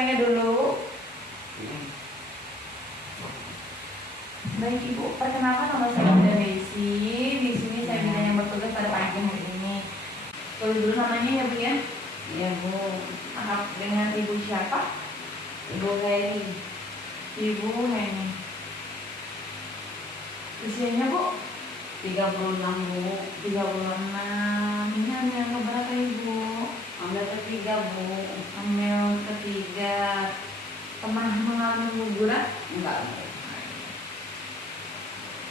gorengnya dulu. Baik Ibu, perkenalkan nama saya Bunda Desi. Di sini saya bidang yang bertugas pada pagi hari ini. Tulis dulu namanya ya Bu ya. Iya Bu. Dengan Ibu siapa? Ibu Heni. Ibu Heni. Usianya Bu? 36 Bu. 36. Ini hamil keberapa Ibu? Hamil ketiga Bu. Hamil ketiga. Pernah mengalami guguran? Enggak Bu.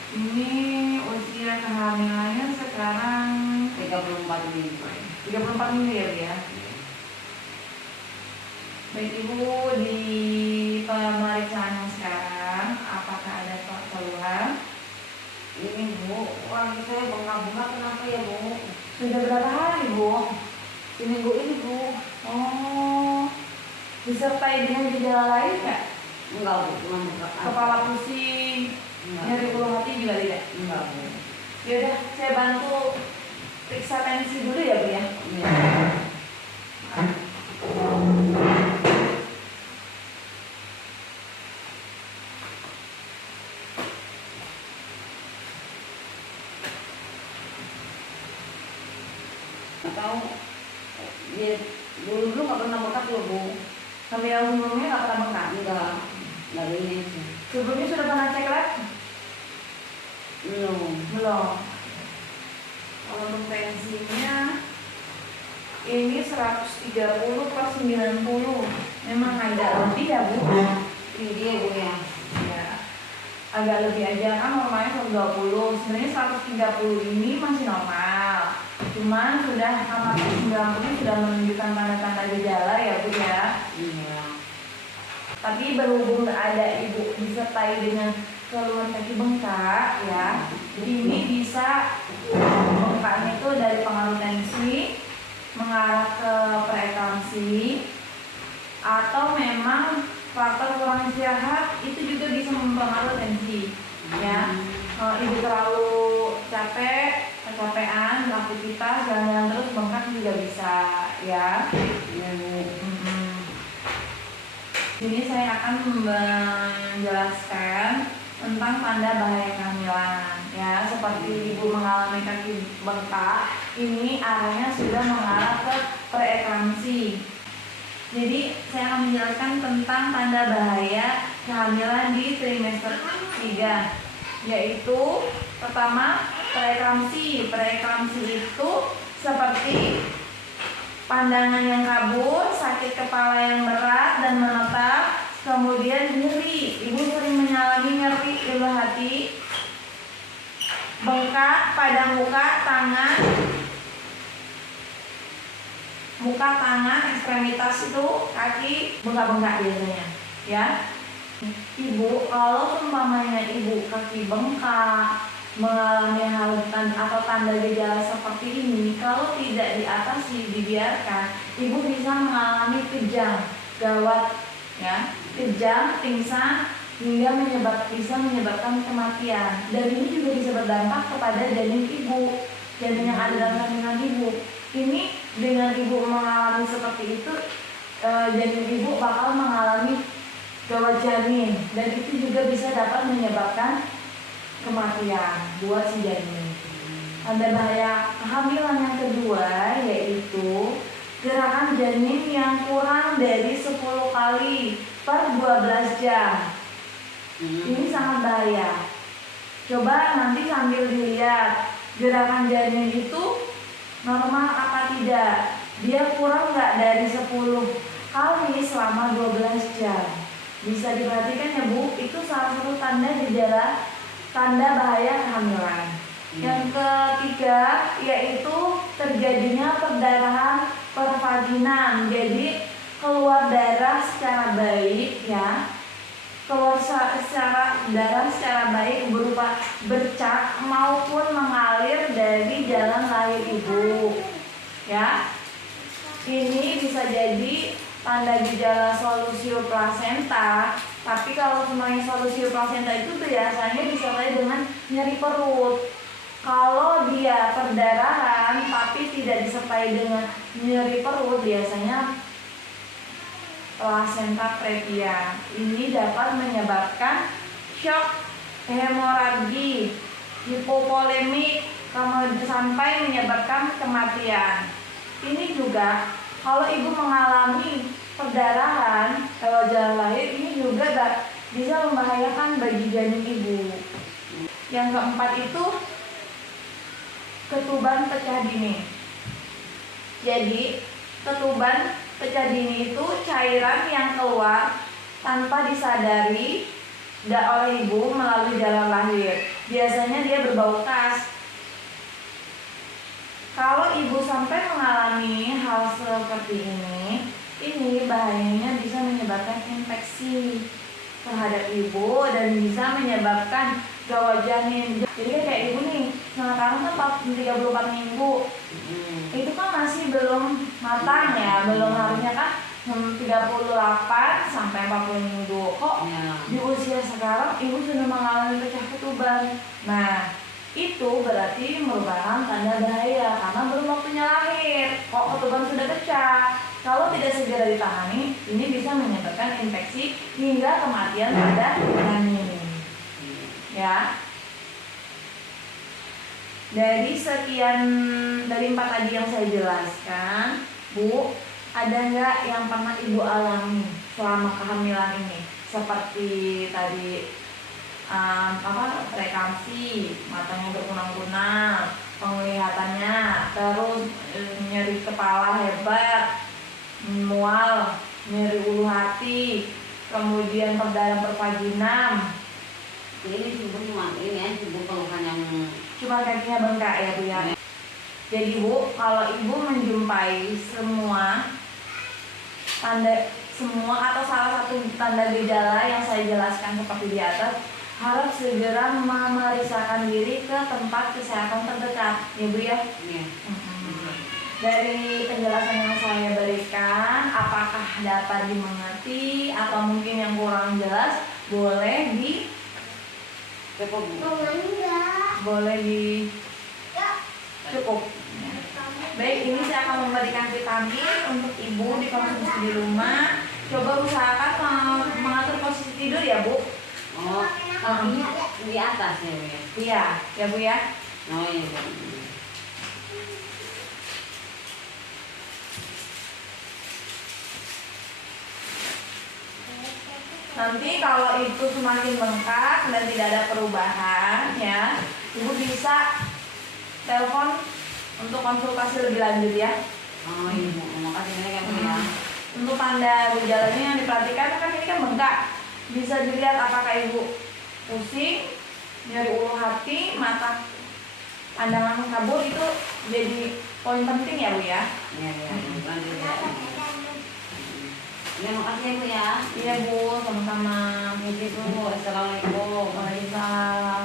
Ini usia kehamilannya sekarang 34 minggu. 34 minggu ya Bu ya. Baik Ibu, di pemeriksaan yang sekarang apakah ada keluhan? Ini Bu, orang saya bengkak-bengkak kenapa ya Bu? Sudah berapa hari Bu? Seminggu ini Bu. Oh, disertai dengan gejala lain nggak? Enggak Bu, cuma bengkak. Kepala pusing, nyeri ulu hati juga tidak? Enggak Bu. Yaudah, saya bantu periksa tensi dulu ya Bu ya. Iya. Atau dia dulu nggak pernah bengkak loh Bu. Sampai yang sebelumnya nggak pernah bengkak? Enggak. Dari ini sih. Sebelumnya sudah pernah cek lab? Belum. Belum. Kalau untuk tensinya ini 130 per 90. Memang agak lebih ya Bu? Tinggi ya Bu ya. Ya, agak lebih aja kan normalnya 120. Sebenarnya 130 ini masih normal. Cuman sudah hampir 90 sudah menunjukkan tanda-tanda gejala ya Bu ya. Iya. Tapi berhubung ada Ibu disertai dengan keluhan kaki bengkak ya, jadi ini bisa bengkaknya itu dari pengaruh tensi mengarah ke preeklamsi, atau memang faktor kurang istirahat itu juga bisa mempengaruhi tensi ya. Kalau Ibu terlalu capek, kecapean, beraktivitas, jalan-jalan terus bengkak juga bisa ya. Iya Bu. Sini saya akan menjelaskan tentang tanda bahaya kehamilan ya. Seperti Ibu mengalami kaki bengkak, ini arahnya sudah mengarah ke preeklamsi. Jadi saya akan menjelaskan tentang tanda bahaya kehamilan di trimester 3, yaitu pertama preeklamsi. Preeklamsi itu seperti pandangan yang kabur, sakit kepala yang berat dan menetap, kemudian nyeri. Ibu sering mengalami nyeri ulu hati, bengkak pada muka, tangan, ekstremitas itu, kaki bengkak-bengkak biasanya, ya. Ibu, kalau umpamanya Ibu kaki bengkak, mengalami hal atau tanda gejala seperti ini, kalau tidak diatasi, dibiarkan, Ibu bisa mengalami kejang, gawat, ya, kejang, pingsan, hingga bisa menyebabkan kematian. Dan ini juga bisa berdampak kepada janin Ibu, janin yang ada dalam kandungan Ibu. Ini dengan Ibu mengalami seperti itu, janin Ibu bakal mengalami gawat janin, dan itu juga bisa dapat menyebabkan kematian buat si janin. Tanda bahaya kehamilan yang kedua yaitu gerakan janin yang kurang dari 10 kali per 12 jam. Ini sangat bahaya. Coba nanti sambil dilihat gerakan janin itu normal apa tidak. Dia kurang nggak dari 10 kali selama 12 jam. Bisa diperhatikan ya Bu, itu salah satu tanda bahaya kehamilan. Yang ketiga yaitu terjadinya perdarahan pervaginan. Jadi keluar darah secara baik ya. Darah secara baik berupa bercak maupun mengalir dari jalan lahir Ibu. Ya. Ini bisa jadi tanda gejala solusio plasenta. Tapi kalau semuanya solusio plasenta itu biasanya disertai dengan nyeri perut. Kalau dia perdarahan tapi tidak disertai dengan nyeri perut, biasanya plasenta previa. Ini dapat menyebabkan shock, hemoragi, hipovolemik, kemudian sampai menyebabkan kematian. Ini juga kalau ibu mengalami perdarahan lewat jalan lahir, ini juga bisa membahayakan bagi janin ibu. Yang keempat itu ketuban pecah dini. Jadi ketuban pecah dini itu cairan yang keluar tanpa disadari oleh ibu melalui jalan lahir. Biasanya dia berbau khas. Kalau ibu sampai mengalami hal seperti ini bahayanya bisa menyebabkan infeksi terhadap ibu dan bisa menyebabkan gawat janin. Jadi kan kayak ibu nih, sekarang kan 34 minggu, itu kan masih belum matang ya, belum harusnya kan 38 sampai 40 minggu. Kok di usia sekarang ibu sudah mengalami pecah ketuban? Nah, itu berarti merupakan tanda bahaya karena belum waktunya lahir. Kok ketuban sudah pecah? Kalau tidak segera ditangani, ini bisa menyebabkan infeksi hingga kematian pada janin. Ya. Dari 4 tadi yang saya jelaskan, Bu, ada nggak yang pernah ibu alami selama kehamilan ini? Seperti tadi preekamsi, matanya berkunang-kunang, penglihatannya, terus nyeri kepala hebat, mual, nyeri ulu hati, kemudian perdarahan pervaginam. Ini cuma keluhan yang Cuma kakinya bengkak ya Bu ya. Jadi Bu, kalau ibu menjumpai semua atau salah satu tanda gejala yang saya jelaskan seperti di atas, harap segera memeriksakan diri ke tempat kesehatan terdekat, ya Bu ya. Iya. Dari penjelasan yang saya berikan, apakah dapat dimengerti atau mungkin yang kurang jelas, boleh cukup. Baik, ini saya akan memberikan vitamin untuk ibu dikonsumsi di rumah. Coba usahakan mengatur posisi tidur ya Bu. Oh, kakinya di atas ya Bu ya? Iya, ya Bu ya. Oh iya. Nanti kalau itu semakin bengkak dan tidak ada perubahan ya, ibu bisa telepon untuk konsultasi lebih lanjut ya. Oh iya Bu, makasih banyak ya Bu ya. Untuk tanda gejalanya yang diperhatikan kan ini kan bengkak, bisa dilihat apakah ibu pusing, nyeri ulu hati, mata pandangan kabur, itu jadi poin penting ya Bu ya. Iya iya. Lanjut ya. Ya makasih ya Bu ya. Iya Bu, sama-sama. Gitu Bu. Assalamualaikum. Waalaikumsalam.